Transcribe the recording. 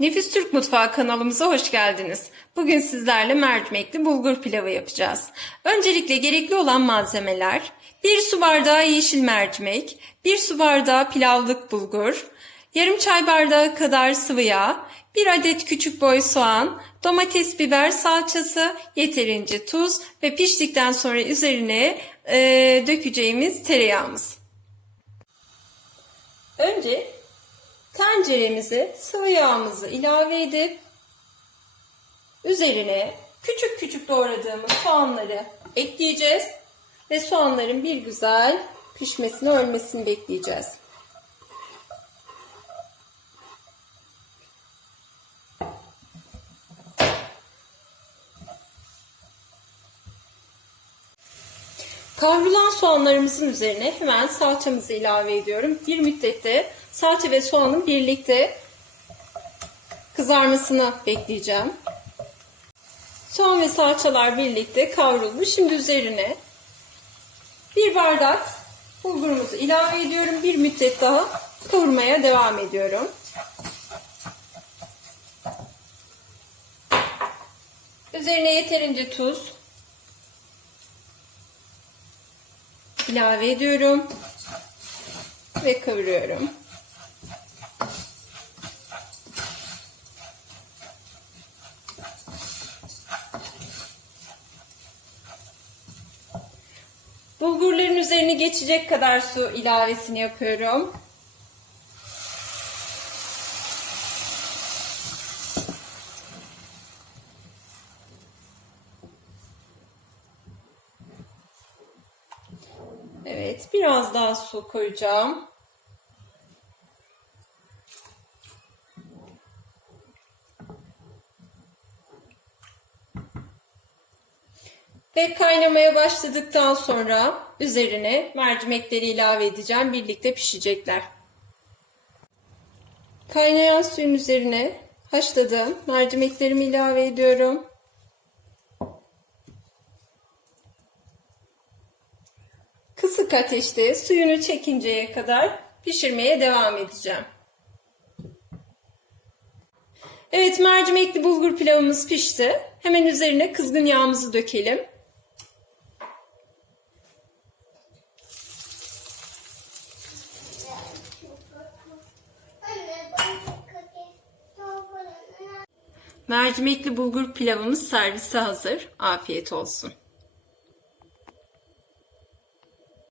Nefis Türk Mutfağı kanalımıza hoş geldiniz. Bugün sizlerle mercimekli bulgur pilavı yapacağız. Öncelikle gerekli olan malzemeler 1 su bardağı yeşil mercimek, 1 su bardağı pilavlık bulgur, yarım çay bardağı kadar sıvı yağ, 1 adet küçük boy soğan, domates, biber salçası, yeterince tuz ve piştikten sonra üzerine e, dökeceğimiz tereyağımız. Önce tenceremize sıvı yağımızı ilave edip üzerine küçük küçük doğradığımız soğanları ekleyeceğiz ve soğanların bir güzel pişmesini ölmesini bekleyeceğiz. Kavrulan soğanlarımızın üzerine hemen salçamızı ilave ediyorum. Bir müddette salça ve soğanın birlikte kızarmasını bekleyeceğim. Soğan ve salçalar birlikte kavrulmuş. Şimdi üzerine bir bardak bulgurumuzu ilave ediyorum. Bir müddet daha kavurmaya devam ediyorum. Üzerine yeterince tuz, ilave ediyorum ve kavuruyorum. Bulgurların üzerine geçecek kadar su ilavesini yapıyorum. Evet, biraz daha su koyacağım. Ve kaynamaya başladıktan sonra üzerine mercimekleri ilave edeceğim. Birlikte pişecekler. Kaynayan suyun üzerine haşladığım mercimeklerimi ilave ediyorum. Kısık ateşte suyunu çekinceye kadar pişirmeye devam edeceğim. Evet mercimekli bulgur pilavımız pişti. Hemen üzerine kızgın yağımızı dökelim. Mercimekli bulgur pilavımız servise hazır. Afiyet olsun.